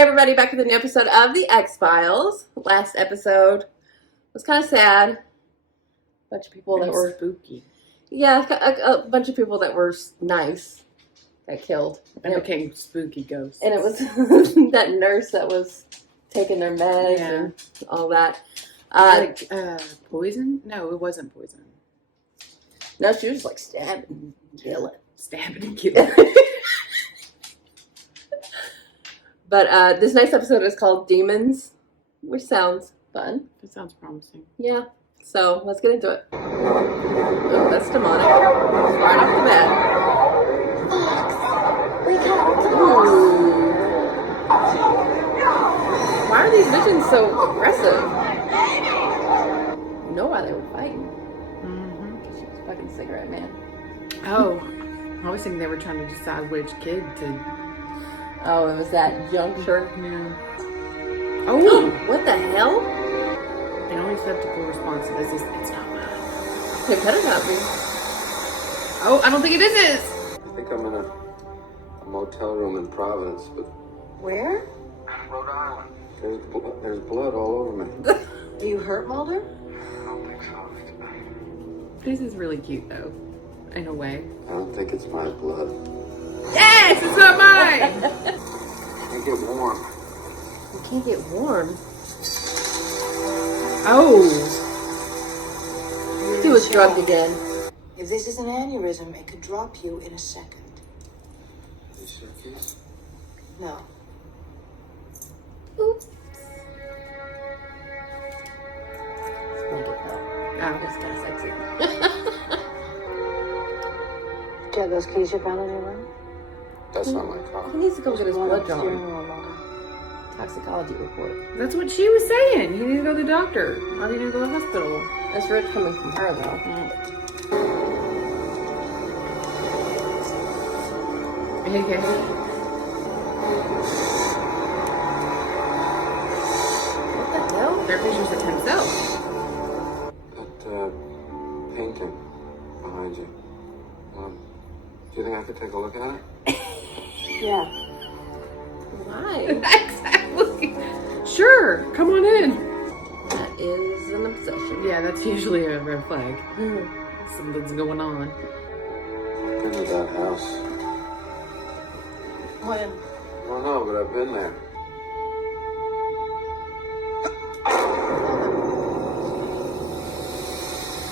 Hey everybody, back with a new episode of The X-Files. Last episode was kind of sad. A bunch of people that were spooky. Yeah, a bunch of people that were nice got killed. And became spooky ghosts. And it was that nurse that was taking their meds and all that. Poison? No, it wasn't poison. No, she was like stabbing and killing. Stabbing and killing. But this next episode is called Demons, which sounds fun. That sounds promising. Yeah. So let's get into it. Oh, that's demonic. Right off the bat. We can't. Why are these visions so aggressive? You know why they were fighting. Mm-hmm. She was a fucking cigarette man. Oh, I was thinking they were trying to decide which kid to... Oh, it was that juncture. Yeah. Oh! What the hell? The only acceptable response to this is, it's not mine. It better not be. Oh, I don't think it is! I think I'm in a motel room in Providence, but... Where? Rhode Island. There's blood all over me. Are you hurt, Mulder? I don't think so. This is really cute, though. In a way. I don't think it's my blood. Yes! It's not mine! Can't get warm. You can't get warm. Oh! He was drugged again. If this is an aneurysm, it could drop you in a second. You sure, Keith? No. Oops. Make it though. Oh. It's kind of sexy. Do you have those keys you found in your room? That's not my car. He needs to go get his blood Steering drawn. wheel, Mulder. Toxicology report. That's what she was saying. You need to go to the doctor. Or you need to go to the hospital. That's rich coming from her though. Okay. What the hell? Their pictures of himself. That painting behind you. Do you think I could take a look at it? Yeah. Why? Exactly. Sure. Come on in. That is an obsession. Yeah, that's usually a red flag. Hmm. Something's going on. I've been to that house. When? I don't know, but I've been there.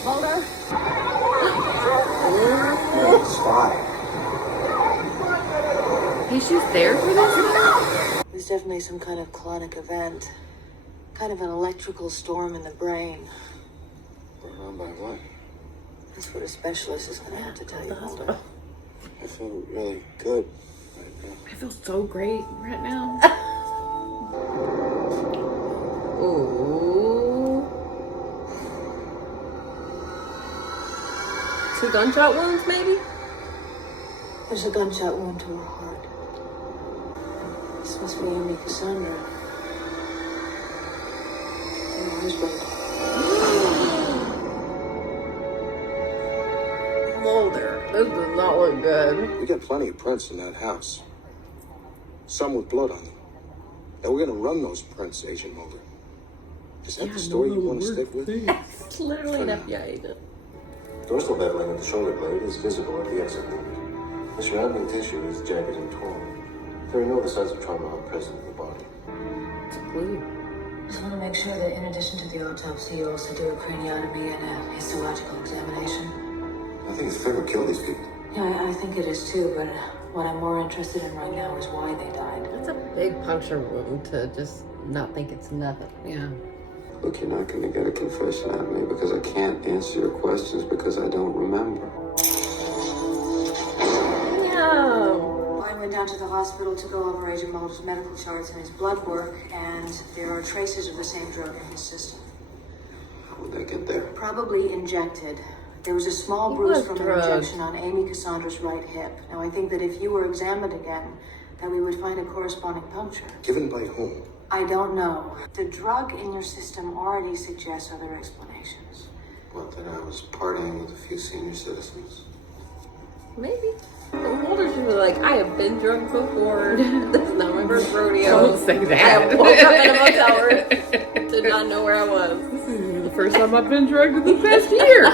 Mulder? Spy. He's just there for this? There's definitely some kind of clonic event. Kind of an electrical storm in the brain. Brought on by what? That's what a specialist is going to have to tell you, Mulder. I feel really good right now. I feel so great right now. Ooh. 2 gunshot wounds, maybe? There's a gunshot wound to her heart. This must be Amy Cassandra. Her husband. Mulder, this does not look good. We got plenty of prints in that house. Some with blood on them. And we're gonna run those prints, Agent Mulder. Is that the story you want to stick with? It's literally an FBI agent. Dorsal beveling of the shoulder blade is visible at the exit wound. The surrounding tissue is jagged and torn. There are no other signs of trauma present in the body. It's a clue. Just want to make sure that in addition to the autopsy, you also do a craniotomy and a histological examination. I think it's fair to kill these people. Yeah, I think it is too, but what I'm more interested in right now is why they died. That's a big puncture wound to just not think it's nothing. Yeah. Look, you're not gonna get a confession out of me because I can't answer your questions because I don't remember. No. I went down to the hospital to go over Agent Mulder's medical charts and his blood work, and there are traces of the same drug in his system. How would I get there? Probably injected. There was a small He bruise was from an drugged. injection on Amy Cassandra's right hip. Now, I think that if you were examined again, that we would find a corresponding puncture. Given by whom? I don't know. The drug in your system already suggests other explanations. Well, that I was partying with a few senior citizens. Maybe. Mulder's just like, I have been drunk before. This is not my first rodeo. Don't say I that. woke up in a motel room. Did not know where I was. This is the first time I've been drugged in the past year.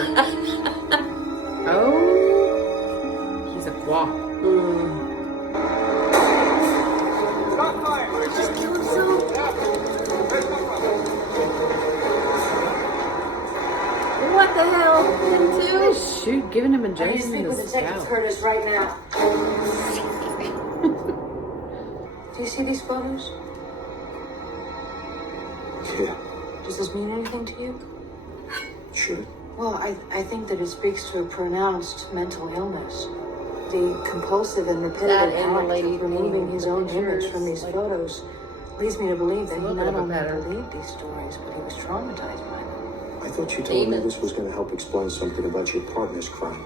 Oh, he's a quack. Just kill himself. What the hell? Him too? Shoot, giving him I need to injections speak in with the Detective scalp. Curtis right now. Do you see these photos? Yeah, Does this mean anything to you? should it? Well, I think that it speaks to a pronounced mental illness. The compulsive and That repetitive and the act lady of removing his own taking image from these pictures, like- photos leads me to believe that a he little bit not of a only pattern. believed these stories, but he was traumatized by them. I thought you told me Demons. this was going to help explain something about your partner's crime.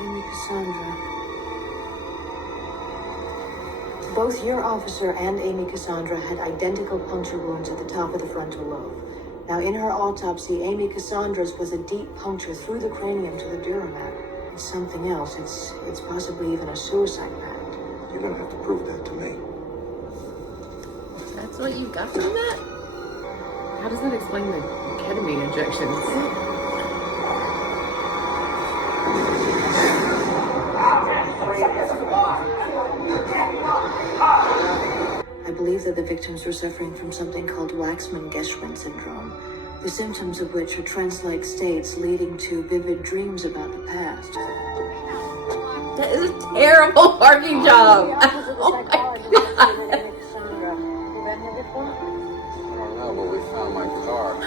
Amy Cassandra. Both your officer and Amy Cassandra had identical puncture wounds at the top of the frontal lobe. Now, in her autopsy, Amy Cassandra's was a deep puncture through the cranium to the dura mater. It's something else. It's possibly even a suicide pact. You're going to have to prove that to me. That's what you got from that? How does that explain the ketamine injections? I believe that the victims were suffering from something called Waxman-Geschwin syndrome, the symptoms of which are trance-like states leading to vivid dreams about the past. That is a terrible parking job. Oh my god. I don't know, but we found my car.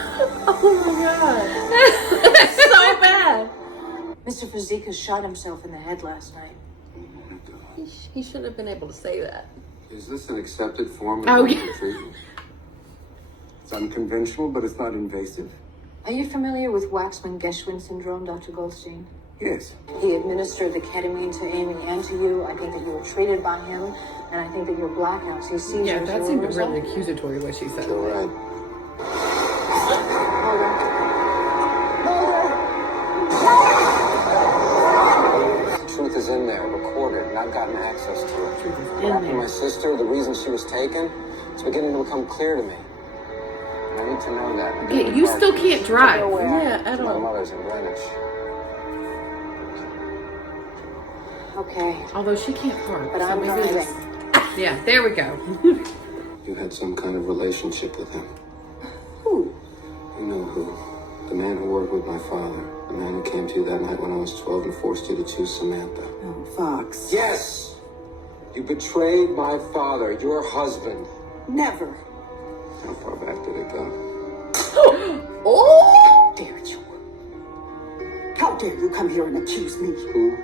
Oh my god. That's so bad. Mr. Fazekas shot himself in the head last night. He shouldn't have been able to say that. Is this an accepted form of Oh, medical yeah. treatment? It's unconventional, but it's not invasive. Are you familiar with Waxman-Geschwin syndrome, Dr. Goldstein? Yes. He administered the ketamine to Amy and to you. I think that you were treated by him, and I think that your blackouts, these seizures, Yeah, that were seemed a result really of it. accusatory what she said. You're right. The truth is in there, recorded, and I've gotten access to it. Truth is What in happened to my there. sister, the reason she was taken, it's beginning to become clear to me. And I need to know that. Okay, you still can't drive. Yeah, at My all. mother's in Greenwich. Okay, Although she can't park. but so I'm maybe driving. it's- Yeah, there we go. You had some kind of relationship with him. Who? You know who? The man who worked with my father. The man who came to you that night when I was 12 and forced you to choose Samantha. Oh, Fox. Yes! You betrayed my father, your husband. Never. How far back did it go? Oh! Dare you? How dare you come here and accuse me? Who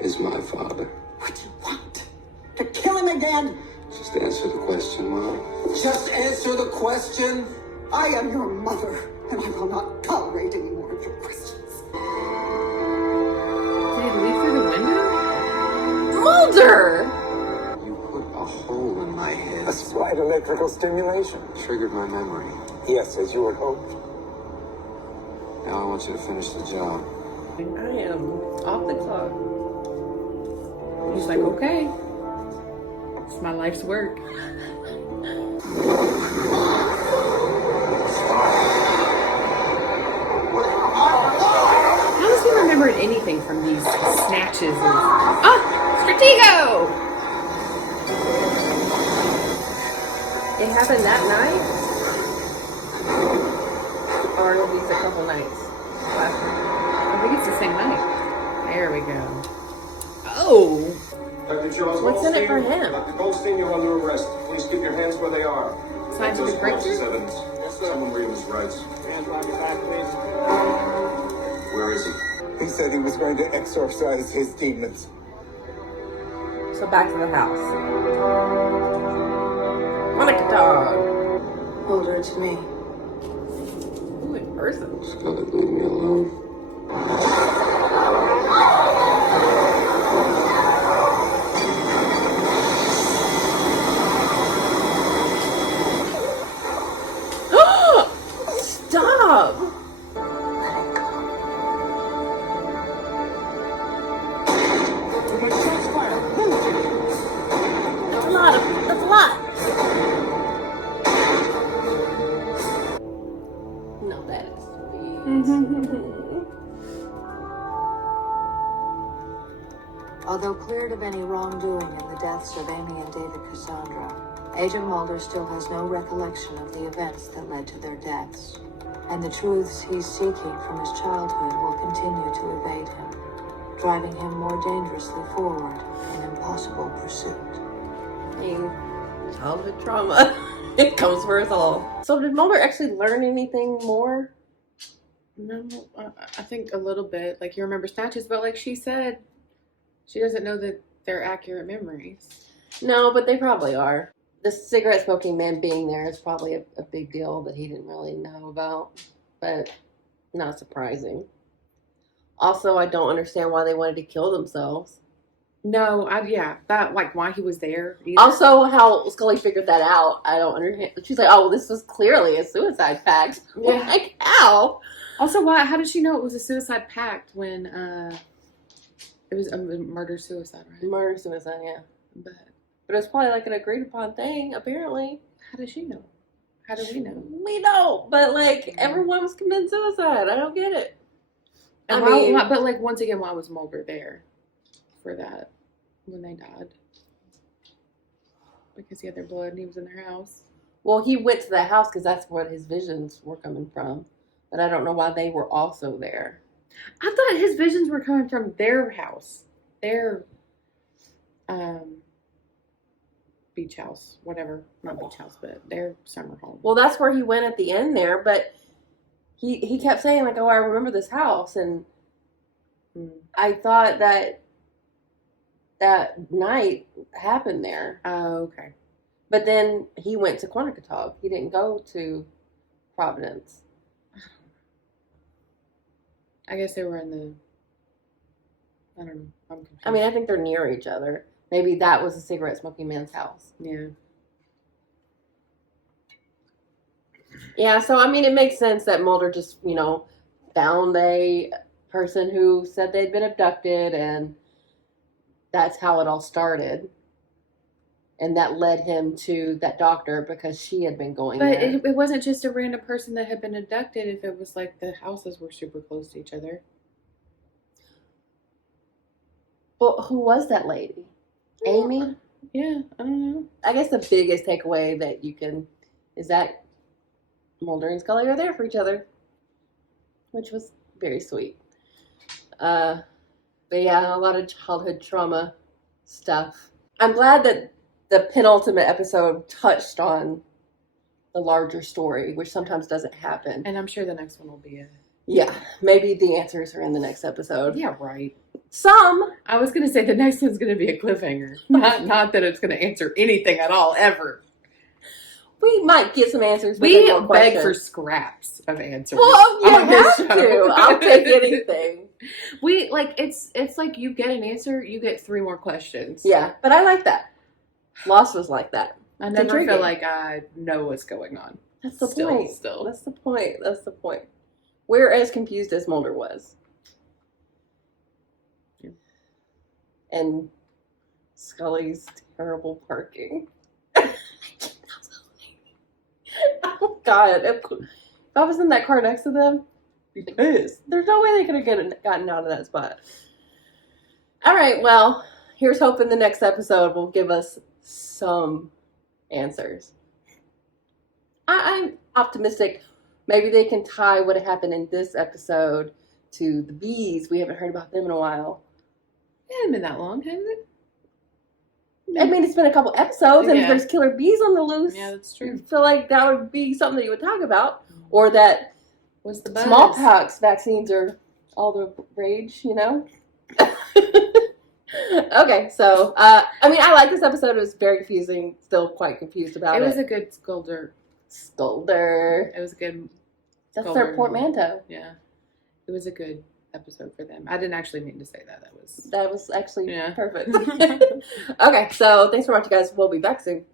is my father? What do you want? To kill him again? Just answer the question, Mom. Just answer the question! I am your mother, and I will not tolerate any more of your questions. Did he leave through the window? Mulder! You put a hole in my head. A slight electrical stimulation. Triggered my memory. Yes, as you had hoped. Now I want you to finish the job. I am off the clock. He's like, okay. It's my life's work. How does he remember anything from these snatches of... Ah! Stratego! It happened that night? Or at least a couple nights. Last night. I think it's the same night. There we go. Oh! Dr. Charles What's in it for Goldstein? him? Dr. Goldstein, you're under arrest. Please keep your hands where they are. Scientific breakthrough? evidence. Yes, sir. Someone read his rights. Hands behind your back, please. Where is he? He said he was going to exorcise his demons. So back to the house. Monica dog. Hold her to me. Ooh, in person. Scully, leave me alone. Stop! Let it go. Although cleared of any wrongdoing in the deaths of Amy and David Cassandra, Agent Mulder still has no recollection of the events that led to their deaths. And the truths he's seeking from his childhood will continue to evade him, driving him more dangerously forward in impossible pursuit. Childhood trauma. It comes for us all. So did Mulder actually learn anything more? No, I think a little bit. Like, you remember snatches, but like she said, she doesn't know that they're accurate memories. No, but they probably are. The cigarette smoking man being there is probably a big deal that he didn't really know about, but not surprising. Also, I don't understand why they wanted to kill themselves. No, that, like, why he was there. Either. Also, how Scully figured that out, I don't understand. She's like, oh, well, this was clearly a suicide pact. Yeah. Like, how? Also, how did she know it was a suicide pact when it was a murder-suicide, right? Murder-suicide, yeah. But it was probably like an agreed upon thing, apparently. how does she know? How do we know? We know, but like, everyone was committing suicide. I don't get it. And but like, once again, why was Mulder there for that when they died? Because he had their blood and he was in their house. Well, he went to the house because that's what his visions were coming from. But I don't know why they were also there. I thought his visions were coming from their house. Their beach house. Whatever. Not beach house, but their summer home. Well, that's where he went at the end there, but he kept saying, like, oh, I remember this house. And I thought that night happened there. Oh, okay. But then he went to Quanticottag. He didn't go to Providence. I guess they were in the... I don't know. I'm confused. I mean, I think they're near each other. Maybe that was a cigarette smoking man's house. Yeah. Yeah, so, I mean, it makes sense that Mulder just, found a person who said they'd been abducted, and that's how it all started. And that led him to that doctor because she had been going But there. it wasn't just a random person that had been abducted if it was like the houses were super close to each other. Well, who was that lady? Amy? Yeah, I don't know. I guess the biggest takeaway that you can is that Mulder and Scully are there for each other, which was very sweet. But yeah, a lot of childhood trauma stuff. I'm glad that the penultimate episode touched on the larger story, which sometimes doesn't happen. And I'm sure the next one will be Yeah, maybe the answers are in the next episode. Yeah, right. Some. I was going to say the next one's going to be a cliffhanger. Not that it's going to answer anything at all, ever. We might get some answers. We beg for scraps of answers. Well, you on this have show. to. I'll take anything. It's like you get an answer, you get 3 more questions. Yeah, but I like that. Lost was like that. I never intriguing. feel like I know what's going on. That's the Still. That's the point. That's the point. We're as confused as Mulder was. Yeah. And Scully's terrible parking. Oh, God. If I was in that car next to them, I'd be pissed. There's no way they could have gotten out of that spot. All right, well, here's hoping the next episode will give us some answers. I'm optimistic. Maybe they can tie what happened in this episode to the bees. We haven't heard about them in a while. It hasn't been that long, has it? I mean, it's been a couple episodes, and Yeah. there's killer bees on the loose. Yeah, that's I true. feel like that would be something that you would talk about. Or that What's the buzz? smallpox vaccines are all the rage, Okay, so, I mean, I like this episode. It was very confusing. Still quite confused about it. It was a good Skulder. Skulder. It was a good... That's Skulder. their portmanteau. Yeah. It was a good episode for them. I didn't actually mean to say that. That was actually Yeah. perfect. Okay, so thanks for watching, guys. We'll be back soon.